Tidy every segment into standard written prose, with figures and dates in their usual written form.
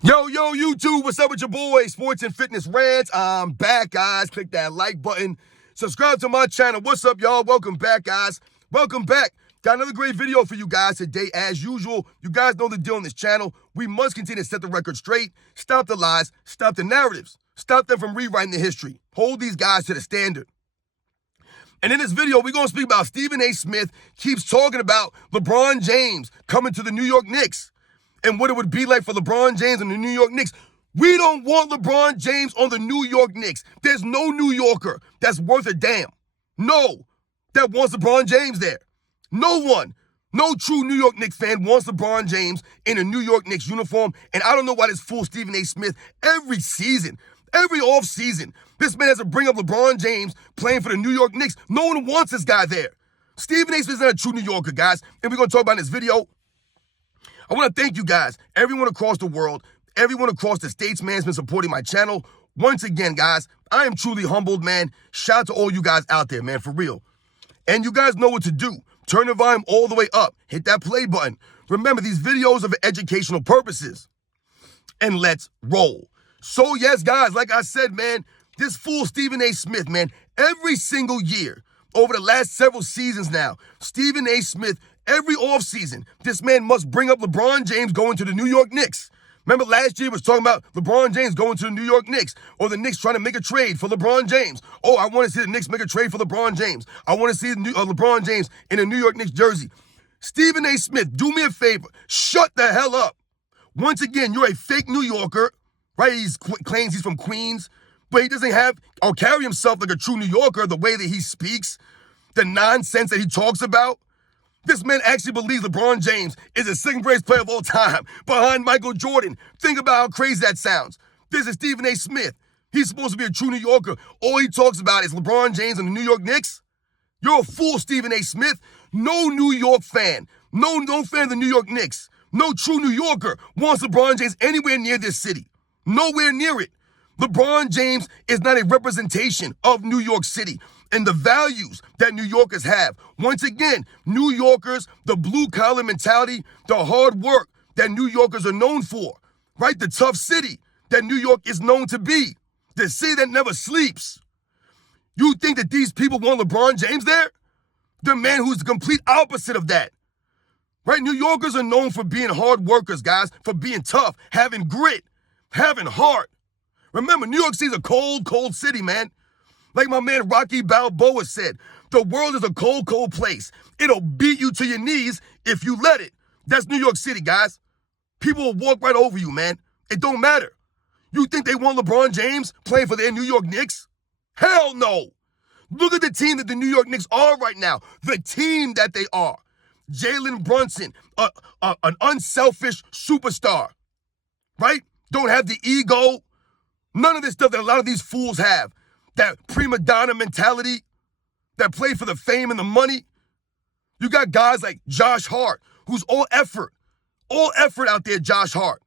Yo, YouTube, what's up with your boy, Sports and Fitness Rants? I'm back, guys. Click that like button. Subscribe to my channel. What's up, y'all? Welcome back, guys. Welcome back. Got another great video for you guys today, as usual. You guys know the deal on this channel. We must continue to set the record straight, stop the lies, stop the narratives, stop them from rewriting the history. Hold these guys to the standard. And in this video, we're going to speak about Stephen A. Smith keeps talking about LeBron James coming to the New York Knicks and what it would be like for LeBron James and the New York Knicks. We don't want LeBron James on the New York Knicks. There's no New Yorker that's worth a damn. No, that wants LeBron James there. No one. No true New York Knicks fan wants LeBron James in a New York Knicks uniform. And I don't know why this fool Stephen A. Smith every season, every offseason, this man has to bring up LeBron James playing for the New York Knicks. No one wants this guy there. Stephen A. Smith is not a true New Yorker, guys. And we're going to talk about in this video. I want to thank you guys, everyone across the world, everyone across the states, man, has been supporting my channel. Once again, guys, I am truly humbled, man. Shout out to all you guys out there, man, for real. And you guys know what to do. Turn the volume all the way up. Hit that play button. Remember, these videos are for educational purposes. And let's roll. So, yes, guys, like I said, man, this fool Stephen A. Smith, man, every single year, over the last several seasons now, Stephen A. Smith, every offseason, this man must bring up LeBron James going to the New York Knicks. Remember last year was talking about LeBron James going to the New York Knicks, or the Knicks trying to make a trade for LeBron James. Oh, I want to see the Knicks make a trade for LeBron James. I want to see LeBron James in a New York Knicks jersey. Stephen A. Smith, do me a favor. Shut the hell up. Once again, you're a fake New Yorker, right? He claims he's from Queens, but he doesn't have or carry himself like a true New Yorker, the way that he speaks, the nonsense that he talks about. This man actually believes LeBron James is the second greatest player of all time behind Michael Jordan. Think about how crazy that sounds. This is Stephen A. Smith. He's supposed to be a true New Yorker. All he talks about is LeBron James and the New York Knicks. You're a fool, Stephen A. Smith. No New York fan, no fan of the New York Knicks, no true New Yorker wants LeBron James anywhere near this city. Nowhere near it. LeBron James is not a representation of New York City and the values that New Yorkers have. Once again, New Yorkers, the blue-collar mentality, the hard work that New Yorkers are known for, right? The tough city that New York is known to be, the city that never sleeps. You think that these people want LeBron James there? The man who's the complete opposite of that, right? New Yorkers are known for being hard workers, guys, for being tough, having grit, having heart. Remember, New York City's a cold, cold city, man. Like my man Rocky Balboa said, the world is a cold, cold place. It'll beat you to your knees if you let it. That's New York City, guys. People will walk right over you, man. It don't matter. You think they want LeBron James playing for their New York Knicks? Hell no. Look at the team that the New York Knicks are right now. The team that they are. Jalen Brunson, an unselfish superstar, right? Don't have the ego. None of this stuff that a lot of these fools have. That prima donna mentality that play for the fame and the money. You got guys like Josh Hart, who's all effort out there, Josh Hart,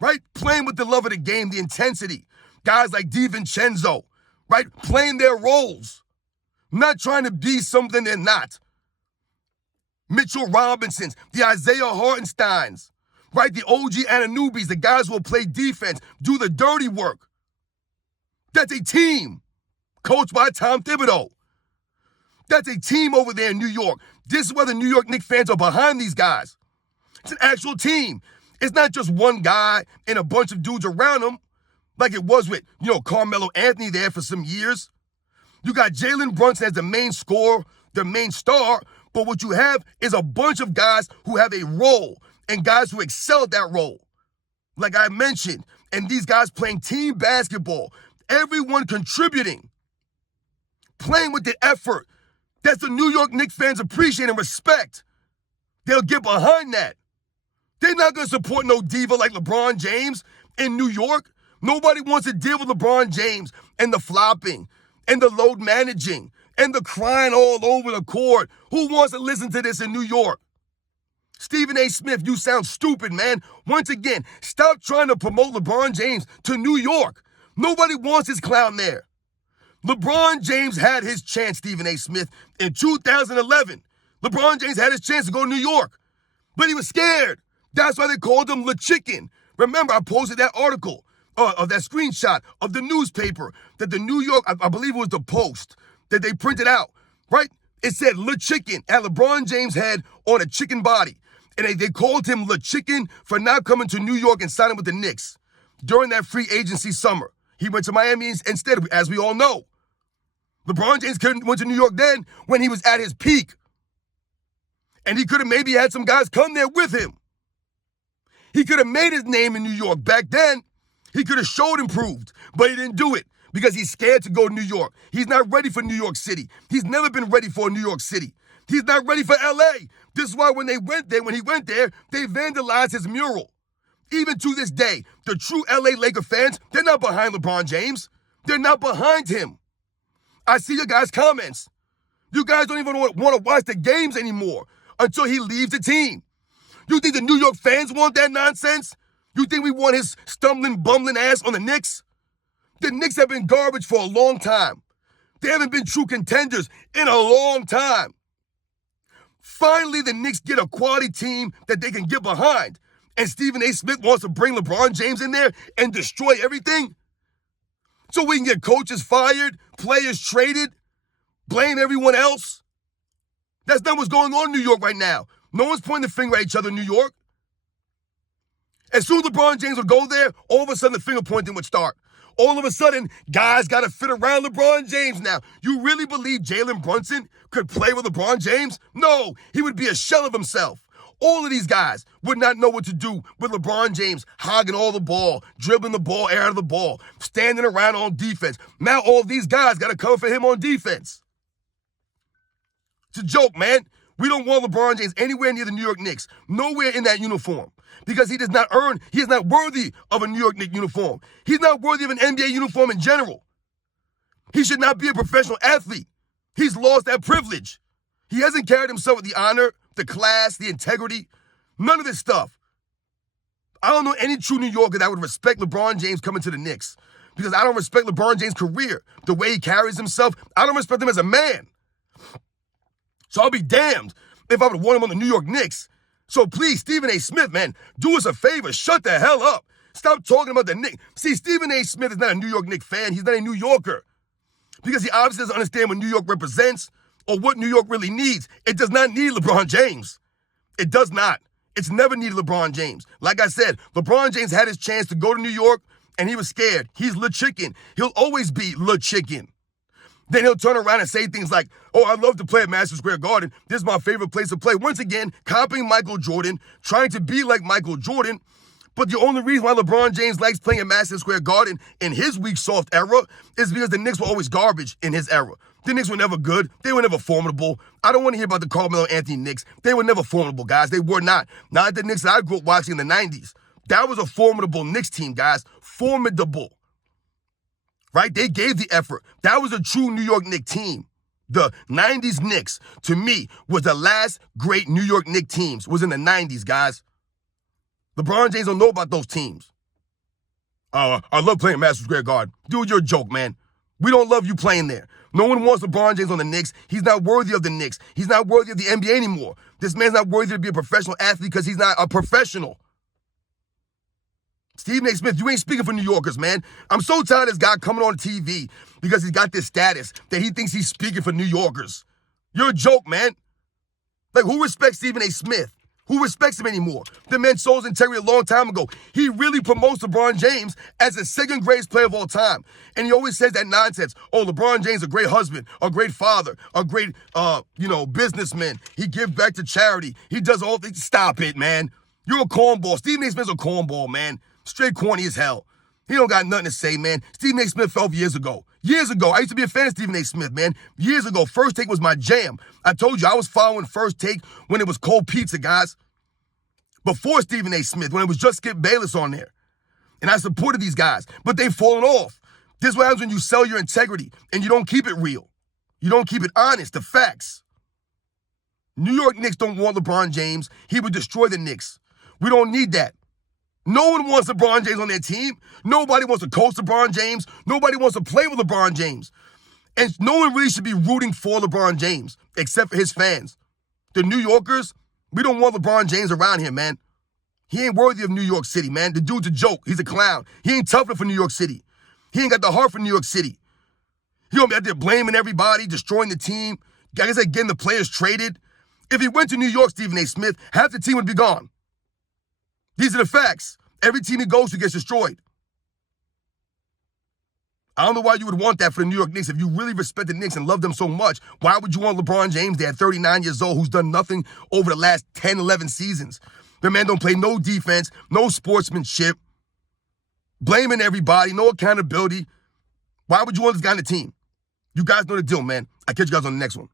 right? Playing with the love of the game, the intensity. Guys like DiVincenzo, right? Playing their roles, not trying to be something they're not. Mitchell Robinsons, the Isaiah Hartensteins, right? The OG Anunobys, the guys who will play defense, do the dirty work. That's a team coached by Tom Thibodeau. That's a team over there in New York. This is why the New York Knicks fans are behind these guys. It's an actual team. It's not just one guy and a bunch of dudes around him like it was with, Carmelo Anthony there for some years. You got Jalen Brunson as the main scorer, the main star, but what you have is a bunch of guys who have a role and guys who excel at that role. Like I mentioned, and these guys playing team basketball, everyone contributing, playing with the effort. That's the New York Knicks fans appreciate and respect. They'll get behind that. They're not going to support no diva like LeBron James in New York. Nobody wants to deal with LeBron James and the flopping and the load managing and the crying all over the court. Who wants to listen to this in New York? Stephen A. Smith, you sound stupid, man. Once again, stop trying to promote LeBron James to New York. Nobody wants his clown there. LeBron James had his chance, Stephen A. Smith, in 2011. LeBron James had his chance to go to New York, but he was scared. That's why they called him Le Chicken, Remember, I posted that article, of that screenshot of the newspaper that the New York, I believe it was the Post, that they printed out, right? It said Le Chicken, had LeBron James' head on a chicken body. And they called him Le Chicken for not coming to New York and signing with the Knicks during that free agency summer. He went to Miami instead, as we all know. LeBron James went to New York then when he was at his peak. And he could have maybe had some guys come there with him. He could have made his name in New York back then. He could have showed improved, but he didn't do it because he's scared to go to New York. He's not ready for New York City. He's never been ready for New York City. He's not ready for LA. This is why when he went there, they vandalized his mural. Even to this day, the true LA Laker fans, they're not behind LeBron James. They're not behind him. I see your guys' comments. You guys don't even want to watch the games anymore until he leaves the team. You think the New York fans want that nonsense? You think we want his stumbling, bumbling ass on the Knicks? The Knicks have been garbage for a long time. They haven't been true contenders in a long time. Finally, the Knicks get a quality team that they can get behind. And Stephen A. Smith wants to bring LeBron James in there and destroy everything? So we can get coaches fired, players traded, blame everyone else? That's not what's going on in New York right now. No one's pointing the finger at each other in New York. As soon as LeBron James would go there, all of a sudden the finger pointing would start. All of a sudden, guys got to fit around LeBron James now. You really believe Jalen Brunson could play with LeBron James? No, he would be a shell of himself. All of these guys would not know what to do with LeBron James hogging all the ball, dribbling the ball out of the ball, standing around on defense. Now all these guys got to cover for him on defense. It's a joke, man. We don't want LeBron James anywhere near the New York Knicks. Nowhere in that uniform. Because he is not worthy of a New York Knicks uniform. He's not worthy of an NBA uniform in general. He should not be a professional athlete. He's lost that privilege. He hasn't carried himself with the honor, the class, the integrity, none of this stuff. I don't know any true New Yorker that would respect LeBron James coming to the Knicks. Because I don't respect LeBron James' career, the way he carries himself. I don't respect him as a man. So I'll be damned if I would want him on the New York Knicks. So please, Stephen A. Smith, man, do us a favor. Shut the hell up. Stop talking about the Knicks. See, Stephen A. Smith is not a New York Knicks fan. He's not a New Yorker. Because he obviously doesn't understand what New York represents or what New York really needs. It does not need LeBron James. It does not. It's never needed LeBron James. Like I said, LeBron James had his chance to go to New York, and he was scared. He's Le Chicken. He'll always be Le Chicken. Then he'll turn around and say things like, oh, I love to play at Madison Square Garden. This is my favorite place to play. Once again, copying Michael Jordan, trying to be like Michael Jordan. But the only reason why LeBron James likes playing at Madison Square Garden in his weak, soft era is because the Knicks were always garbage in his era. The Knicks were never good. They were never formidable. I don't want to hear about the Carmelo Anthony Knicks. They were never formidable, guys. They were not. Not the Knicks that I grew up watching in the 90s. That was a formidable Knicks team, guys. Formidable. Right? They gave the effort. That was a true New York Knicks team. The 90s Knicks, to me, was the last great New York Knicks teams, was in the 90s, guys. LeBron James don't know about those teams. I love playing Madison Square Garden. Dude, you're a joke, man. We don't love you playing there. No one wants LeBron James on the Knicks. He's not worthy of the Knicks. He's not worthy of the NBA anymore. This man's not worthy to be a professional athlete because he's not a professional. Stephen A. Smith, you ain't speaking for New Yorkers, man. I'm so tired of this guy coming on TV because he's got this status that he thinks he's speaking for New Yorkers. You're a joke, man. Like, who respects Stephen A. Smith? Who respects him anymore? The man sold his integrity a long time ago. He really promotes LeBron James as the second greatest player of all time. And he always says that nonsense. Oh, LeBron James is a great husband, a great father, a great, businessman. He gives back to charity. He does all things. Stop it, man. You're a cornball. Stephen A. Smith's a cornball, man. Straight corny as hell. He don't got nothing to say, man. Stephen A. Smith fell off years ago. Years ago. I used to be a fan of Stephen A. Smith, man. Years ago. First Take was my jam. I told you, I was following First Take when it was cold pizza, guys. Before Stephen A. Smith, when it was just Skip Bayless on there. And I supported these guys. But they've fallen off. This is what happens when you sell your integrity and you don't keep it real. You don't keep it honest, the facts. New York Knicks don't want LeBron James. He would destroy the Knicks. We don't need that. No one wants LeBron James on their team. Nobody wants to coach LeBron James. Nobody wants to play with LeBron James. And no one really should be rooting for LeBron James, except for his fans. The New Yorkers, we don't want LeBron James around here, man. He ain't worthy of New York City, man. The dude's a joke. He's a clown. He ain't tough enough for New York City. He ain't got the heart for New York City. He gonna be out there blaming everybody, destroying the team. Like I said, getting the players traded. If he went to New York, Stephen A. Smith, half the team would be gone. These are the facts. Every team he goes to gets destroyed. I don't know why you would want that for the New York Knicks. If you really respect the Knicks and love them so much, why would you want LeBron James there at 39 years old who's done nothing over the last 10, 11 seasons? The man don't play no defense, no sportsmanship, blaming everybody, no accountability. Why would you want this guy on the team? You guys know the deal, man. I'll catch you guys on the next one.